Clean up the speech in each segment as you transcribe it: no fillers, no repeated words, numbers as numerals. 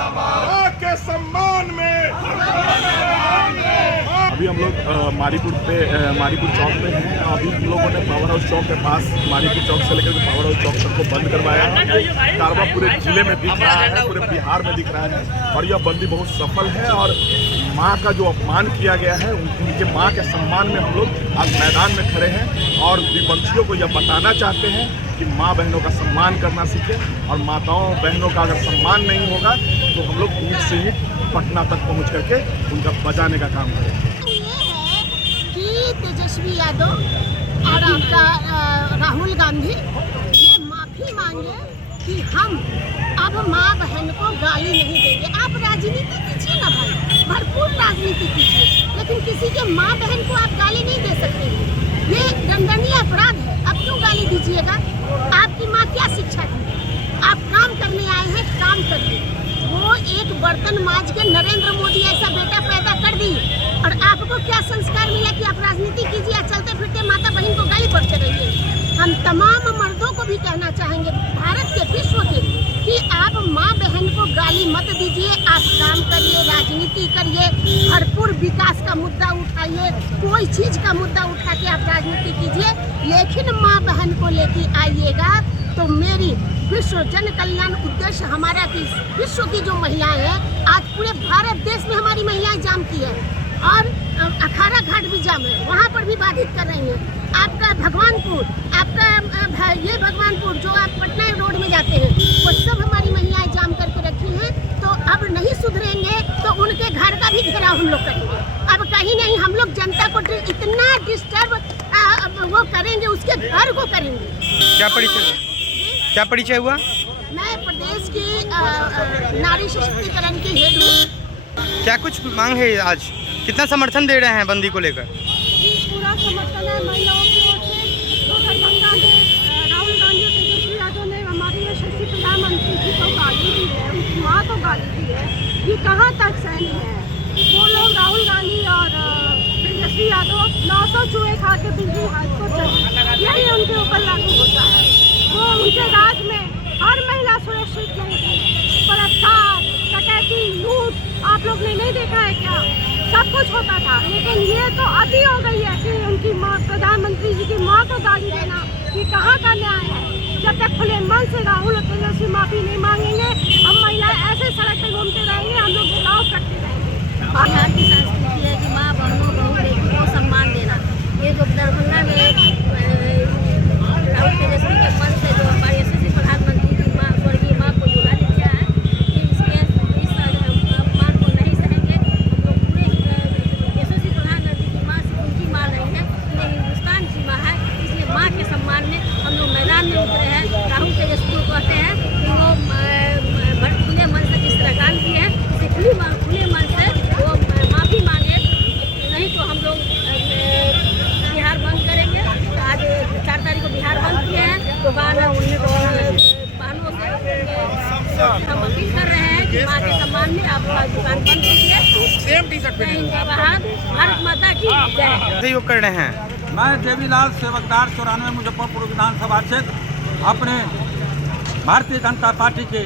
माँ के सम्मान में। अभी हम लोग मारीपुर चौक पे हैं। अभी हम लोगों ने पावर हाउस चौक के पास मारीपुर चौक से लेकर पावर हाउस चौक तक को बंद करवाया है। कारवा पूरे जिले में दिख रहा है, पूरे बिहार में दिख रहा है और यह बंदी बहुत सफल है। और माँ का जो अपमान किया गया है, उनके माँ के सम्मान में हम लोग आज मैदान में खड़े हैं और विपक्षियों को यह बताना चाहते हैं कि माँ बहनों का सम्मान करना सीखें। और माताओं बहनों का अगर सम्मान नहीं होगा तो हम लोग ईंट से ईंट पटना तक पहुँच करके उनका बचाने का काम करेंगे। तेजस्वी यादव और आपका राहुल गांधी ये माफी मांगे कि हम अब माँ बहन को गाली नहीं देंगे। आप राजनीति कीजिए ना भाई, भरपूर राजनीति कीजिए, लेकिन किसी के माँ बहन को आप गाली नहीं दे सकते हैं। ये दंडनीय अपराध है। अब क्यों गाली दीजिएगा? आपकी माँ क्या शिक्षा दी? आप काम करने आए हैं, काम करिए। वो एक बर्तन मांज के नरेंद्र मोदी ऐसा बेटा पैदा कर दी और आपको क्या संस्कार मिला कि आप राजनीति कीजिए, चलते फिरते माता बहन को गाली पढ़ते रहिए। हम तमाम मर्दों को भी कहना चाहेंगे, भारत के, विश्व के, कि आप माँ बहन को गाली मत दीजिए। आप काम करिए, राजनीति करिए, भरपूर विकास का मुद्दा उठाइए, कोई चीज का मुद्दा उठा के आप राजनीति कीजिए, लेकिन माँ बहन को लेके आइएगा तो मेरी विश्व जन कल्याण उद्देश्य हमारा कि विश्व की जो महिलाएं हैं, आज पूरे भारत देश में हमारी महिलाएं जाम की है और अखाड़ा घाट भी जाम है, वहाँ पर भी बाधित कर रही हैं। आपका भगवानपुर, आपका ये भगवानपुर जो आप पटना रोड में जाते हैं, वो सब हमारी महिलाएं जाम करके रखी हैं। तो अब नहीं सुधरेंगे तो उनके घर का भी घेराव हम लोग करेंगे। अब कहीं नहीं, हम लोग जनता को इतना डिस्टर्ब वो करेंगे, उसके घर को करेंगे। क्या परिचय हुआ? मैं प्रदेश की नारी सशक्तिकरण की हेड हूँ। क्या कुछ मांग है आज? कितना समर्थन दे रहे हैं बंदी को लेकर? पूरा समर्थन है महिलाओं की ओर से। तो दरभंगा में राहुल गांधी और तेजस्वी यादव ने हमारे यशस्वी प्रधानमंत्री जी को गाली दी है, उनकी माँ को गाली दी है। ये कहाँ तक सहनीय है? वो लोग राहुल गांधी और तेजस्वी यादव 900 चूहे खा के बिजली हाथ को चले, यही उनके ऊपर लागू होता है। वो उनके राज में हर महिला सुरक्षित नहीं थी। बलात्कार, डकैती, लूट आप लोग ने नहीं देखा है क्या? सब कुछ होता था, लेकिन ये तो अति हो गई है कि उनकी माँ, प्रधानमंत्री जी की माँ को गाली देना, ये कहाँ का न्याय है? जब तक खुले मन से राहुल और तेजस्वी माफी नहीं मांगेंगे, हम महिलाएं ऐसे सड़क पर घूमते रहेंगे, हम लोग घिराव करते रहेंगे। बिहार की संस्कृति है कि माँ बहनों बहू बेटी को सम्मान देना। ये जो दरभंगा में राहुल तेजस्वी के मन से जो हमारे यशस्वी प्रधानमंत्री की माँ, स्वर्गीय माँ को जो गाली दिया है, कि इस अपमान को नहीं सहेंगे। हम लोग पूरे यशस्वी प्रधानमंत्री की माँ सिर्फ उनकी माँ नहीं है, पूरे हिंदुस्तान की माँ है। इसलिए माँ के सम्मान में हम लोग मैदान में उतरे हैं। राहुल तेजस्वी को कहते हैं कि वो खुले मन से किस तरह काम किए हैं, इसे खुले मन से वो माफ़ी मांगे, नहीं तो हम लोग बिहार बंद करेंगे। आज 4 तारीख को बिहार बंद किए हैं, दुकान है उनमें वाहनों से हम अपील कर रहे हैं कि माँ के सम्मान में आप दुकान बंद कीजिए। भारत माता की जय। सहयोग कर रहे हैं। मैं देवीलाल सेवकदार 94 मुजफ्फरपुर विधानसभा क्षेत्र अपने भारतीय जनता पार्टी के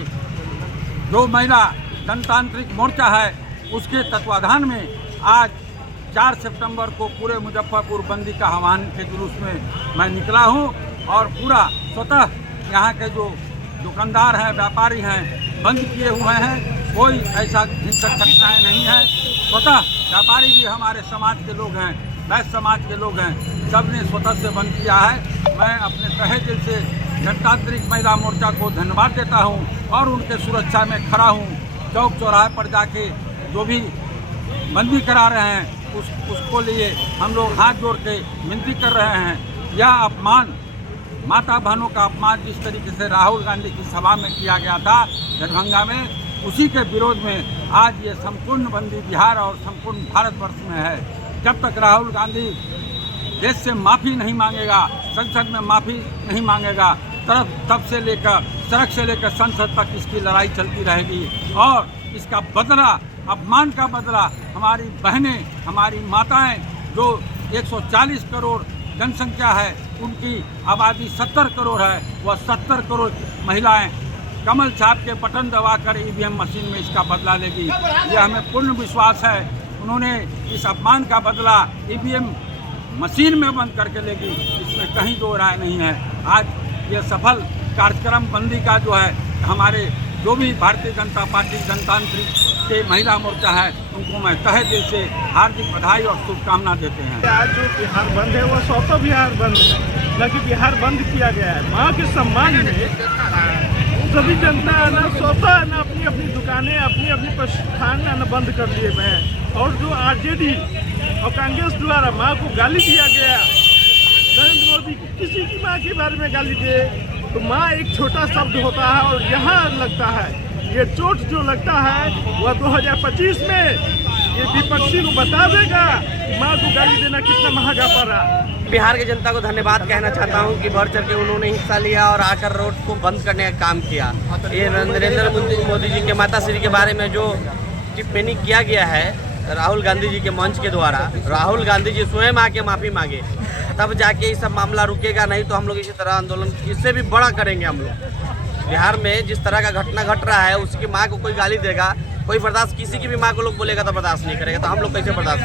जो महिला जनतांत्रिक मोर्चा है उसके तत्वाधान में आज 4 सितंबर को पूरे मुजफ्फरपुर बंदी का आह्वान के जुलूस में मैं निकला हूं और पूरा स्वतः यहाँ के जो दुकानदार हैं, व्यापारी हैं, बंद किए हुए हैं। कोई ऐसा हिंसक घटनाएँ नहीं है। स्वतः व्यापारी भी हमारे समाज के लोग हैं, वैश्य समाज के लोग हैं, सब ने स्वतः से बंद किया है। मैं अपने तहे दिल से जनतांत्रिक महिला मोर्चा को धन्यवाद देता हूँ और उनके सुरक्षा में खड़ा हूँ। चौक चौराहे पर जाके जो भी बंदी करा रहे हैं उसको लिए हम लोग हाथ जोड़ के विनती कर रहे हैं। यह अपमान, माता बहनों का अपमान जिस तरीके से राहुल गांधी की सभा में किया गया था दरभंगा में, उसी के विरोध में आज ये संपूर्ण बंदी बिहार और संपूर्ण भारतवर्ष में है। जब तक राहुल गांधी देश से माफ़ी नहीं मांगेगा, संसद में माफ़ी नहीं मांगेगा, तब से लेकर सड़क से लेकर संसद तक इसकी लड़ाई चलती रहेगी। और इसका बदला, अपमान का बदला हमारी बहनें, हमारी माताएं, जो 140 करोड़ जनसंख्या है, उनकी आबादी 70 करोड़ है, वह 70 करोड़ महिलाएं कमल छाप के बटन दबाकर ईवीएम मशीन में इसका बदला लेगी। यह हमें पूर्ण विश्वास है। उन्होंने इस अपमान का बदला ईवीएम मशीन में बंद करके लेगी, इसमें कहीं दो राय नहीं है। आज ये सफल कार्यक्रम बंदी का जो है, हमारे जो भी भारतीय जनता पार्टी जनतांत्रिक के महिला मोर्चा है, उनको मैं तहे दिल से हार्दिक बधाई और शुभकामना देते हैं। आज जो बिहार बंद है वो स्वतः बिहार बंद है, न कि बिहार बंद किया गया है। माँ के सम्मान में सभी जनता न स्वतः न अपनी अपनी दुकानें अपनी अपनी प्रतिष्ठान न बंद कर लिए हुए हैं। और जो आरजेडी और कांग्रेस द्वारा माँ को गाली दिया गया, नरेंद्र मोदी किसी की माँ के बारे में गाली दे तो माँ एक छोटा शब्द होता है और यहाँ लगता है। ये चोट जो लगता है वह 2025 में ये विपक्षी को बता देगा कि माँ को गाली देना कितना महंगा पड़ा। बिहार की जनता को धन्यवाद कहना चाहता हूं कि बढ़ चढ़ के उन्होंने हिस्सा लिया और आकर रोड को बंद करने का काम किया। ये नरेंद्र मोदी जी के माताश्री के बारे में जो टिप्पणी किया गया है राहुल गांधी जी के मंच के द्वारा, राहुल गांधी जी स्वयं आके माफ़ी मांगे, तब जाके ये सब मामला रुकेगा। नहीं तो हम लोग इसी तरह आंदोलन इससे भी बड़ा करेंगे। हम लोग बिहार में जिस तरह का घटना घट रहा है, उसकी माँ को कोई गाली देगा, कोई बर्दाश्त, किसी की भी माँ को लोग बोलेगा तो बर्दाश्त नहीं करेगा, तो हम लोग कैसे बर्दाश्त करें।